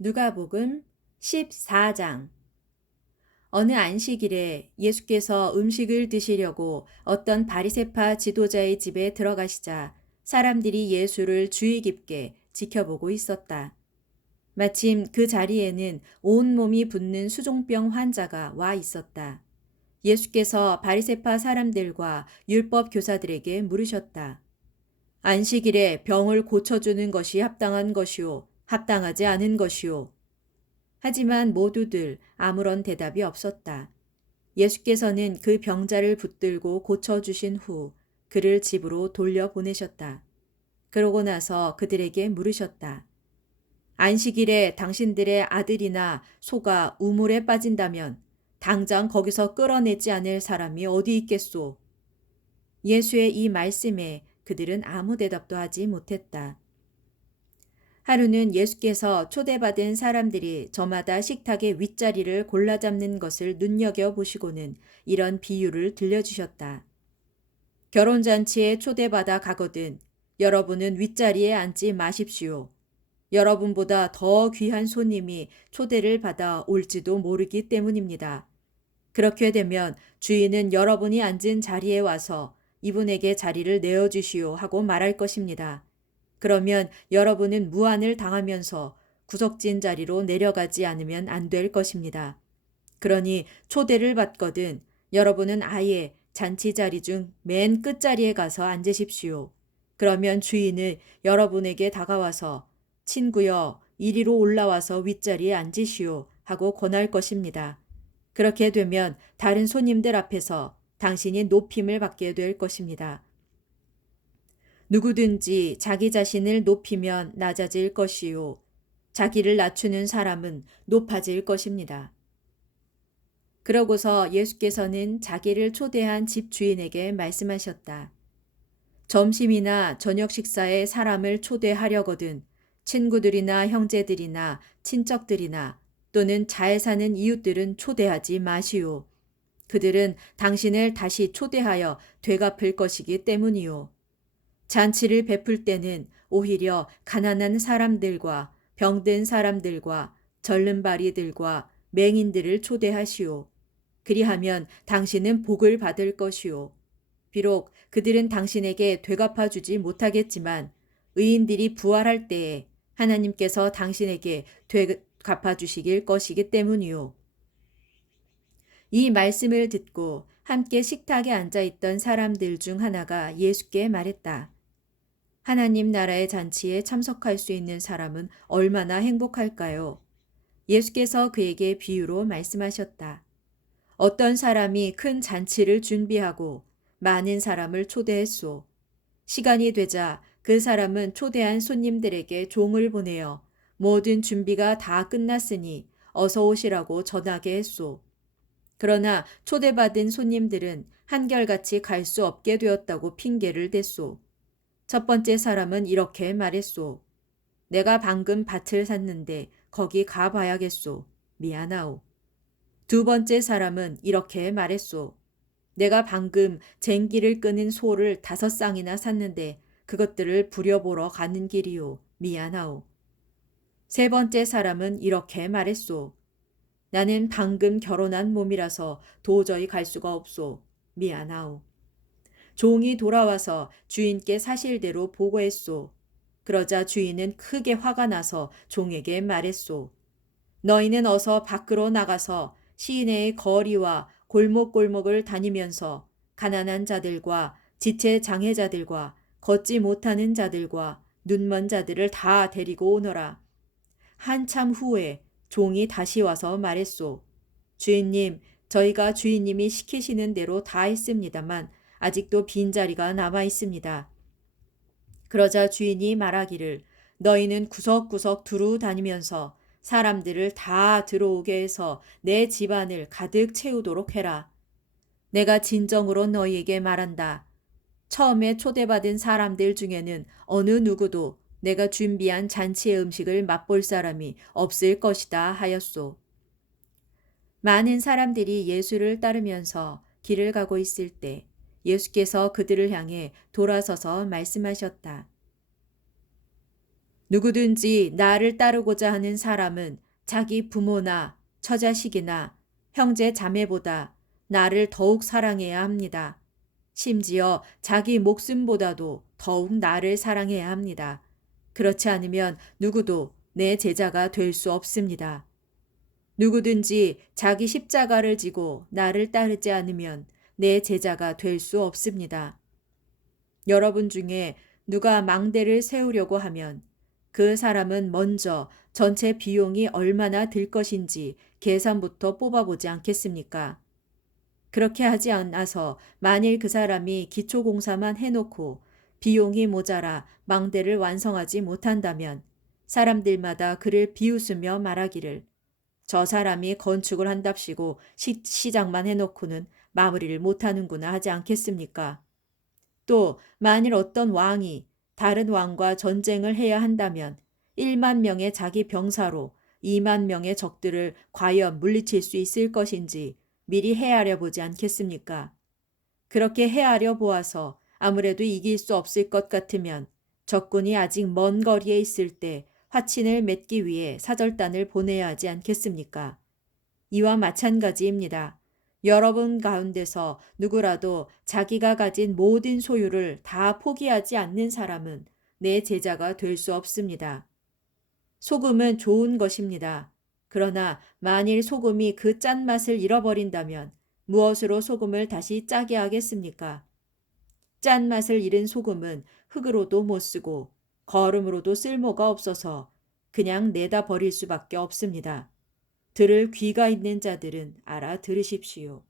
누가복음 14장. 어느 안식일에 예수께서 음식을 드시려고 어떤 바리새파 지도자의 집에 들어가시자 사람들이 예수를 주의 깊게 지켜보고 있었다. 마침 그 자리에는 온몸이 붓는 수종병 환자가 와 있었다. 예수께서 바리새파 사람들과 율법 교사들에게 물으셨다. 안식일에 병을 고쳐주는 것이 합당한 것이요, 합당하지 않은 것이요. 하지만 모두들 아무런 대답이 없었다. 예수께서는 그 병자를 붙들고 고쳐주신 후 그를 집으로 돌려보내셨다. 그러고 나서 그들에게 물으셨다. 안식일에 당신들의 아들이나 소가 우물에 빠진다면 당장 거기서 끌어내지 않을 사람이 어디 있겠소? 예수의 이 말씀에 그들은 아무 대답도 하지 못했다. 하루는 예수께서 초대받은 사람들이 저마다 식탁의 윗자리를 골라 잡는 것을 눈여겨보시고는 이런 비유를 들려주셨다. 결혼잔치에 초대받아 가거든 여러분은 윗자리에 앉지 마십시오. 여러분보다 더 귀한 손님이 초대를 받아 올지도 모르기 때문입니다. 그렇게 되면 주인은 여러분이 앉은 자리에 와서 이분에게 자리를 내어주시오 하고 말할 것입니다. 그러면 여러분은 무안을 당하면서 구석진 자리로 내려가지 않으면 안 될 것입니다. 그러니 초대를 받거든 여러분은 아예 잔치 자리 중 맨 끝자리에 가서 앉으십시오. 그러면 주인은 여러분에게 다가와서 친구여 이리로 올라와서 윗자리에 앉으시오 하고 권할 것입니다. 그렇게 되면 다른 손님들 앞에서 당신이 높임을 받게 될 것입니다. 누구든지 자기 자신을 높이면 낮아질 것이요. 자기를 낮추는 사람은 높아질 것입니다. 그러고서 예수께서는 자기를 초대한 집 주인에게 말씀하셨다. 점심이나 저녁 식사에 사람을 초대하려거든 친구들이나 형제들이나 친척들이나 또는 잘 사는 이웃들은 초대하지 마시오. 그들은 당신을 다시 초대하여 되갚을 것이기 때문이요. 잔치를 베풀 때는 오히려 가난한 사람들과 병든 사람들과 절름발이들과 맹인들을 초대하시오. 그리하면 당신은 복을 받을 것이오. 비록 그들은 당신에게 되갚아 주지 못하겠지만 의인들이 부활할 때에 하나님께서 당신에게 되갚아 주시길 것이기 때문이오. 이 말씀을 듣고 함께 식탁에 앉아 있던 사람들 중 하나가 예수께 말했다. 하나님 나라의 잔치에 참석할 수 있는 사람은 얼마나 행복할까요? 예수께서 그에게 비유로 말씀하셨다. 어떤 사람이 큰 잔치를 준비하고 많은 사람을 초대했소. 시간이 되자 그 사람은 초대한 손님들에게 종을 보내어 모든 준비가 다 끝났으니 어서 오시라고 전하게 했소. 그러나 초대받은 손님들은 한결같이 갈 수 없게 되었다고 핑계를 댔소. 첫 번째 사람은 이렇게 말했소. 내가 방금 밭을 샀는데 거기 가봐야겠소. 미안하오. 두 번째 사람은 이렇게 말했소. 내가 방금 쟁기를 끄는 소를 5쌍이나 샀는데 그것들을 부려보러 가는 길이오. 미안하오. 세 번째 사람은 이렇게 말했소. 나는 방금 결혼한 몸이라서 도저히 갈 수가 없소. 미안하오. 종이 돌아와서 주인께 사실대로 보고했소. 그러자 주인은 크게 화가 나서 종에게 말했소. 너희는 어서 밖으로 나가서 시내의 거리와 골목골목을 다니면서 가난한 자들과 지체 장애자들과 걷지 못하는 자들과 눈먼 자들을 다 데리고 오너라. 한참 후에 종이 다시 와서 말했소. 주인님, 저희가 주인님이 시키시는 대로 다 했습니다만 아직도 빈자리가 남아 있습니다. 그러자 주인이 말하기를 너희는 구석구석 두루 다니면서 사람들을 다 들어오게 해서 내 집안을 가득 채우도록 해라. 내가 진정으로 너희에게 말한다. 처음에 초대받은 사람들 중에는 어느 누구도 내가 준비한 잔치의 음식을 맛볼 사람이 없을 것이다 하였소. 많은 사람들이 예수를 따르면서 길을 가고 있을 때 예수께서 그들을 향해 돌아서서 말씀하셨다. 누구든지 나를 따르고자 하는 사람은 자기 부모나 처자식이나 형제 자매보다 나를 더욱 사랑해야 합니다. 심지어 자기 목숨보다도 더욱 나를 사랑해야 합니다. 그렇지 않으면 누구도 내 제자가 될 수 없습니다. 누구든지 자기 십자가를 지고 나를 따르지 않으면 내 제자가 될 수 없습니다. 여러분 중에 누가 망대를 세우려고 하면 그 사람은 먼저 전체 비용이 얼마나 들 것인지 계산부터 뽑아보지 않겠습니까? 그렇게 하지 않아서 만일 그 사람이 기초공사만 해놓고 비용이 모자라 망대를 완성하지 못한다면 사람들마다 그를 비웃으며 말하기를 저 사람이 건축을 한답시고 시작만 해놓고는 마무리를 못하는구나 하지 않겠습니까? 또 만일 어떤 왕이 다른 왕과 전쟁을 해야 한다면 1만 명의 자기 병사로 2만 명의 적들을 과연 물리칠 수 있을 것인지 미리 헤아려 보지 않겠습니까? 그렇게 헤아려 보아서 아무래도 이길 수 없을 것 같으면 적군이 아직 먼 거리에 있을 때 화친을 맺기 위해 사절단을 보내야 하지 않겠습니까? 이와 마찬가지입니다. 여러분 가운데서 누구라도 자기가 가진 모든 소유를 다 포기하지 않는 사람은 내 제자가 될 수 없습니다. 소금은 좋은 것입니다. 그러나 만일 소금이 그 짠맛을 잃어버린다면 무엇으로 소금을 다시 짜게 하겠습니까? 짠맛을 잃은 소금은 흙으로도 못 쓰고 거름으로도 쓸모가 없어서 그냥 내다 버릴 수밖에 없습니다. 들을 귀가 있는 자들은 알아들으십시오.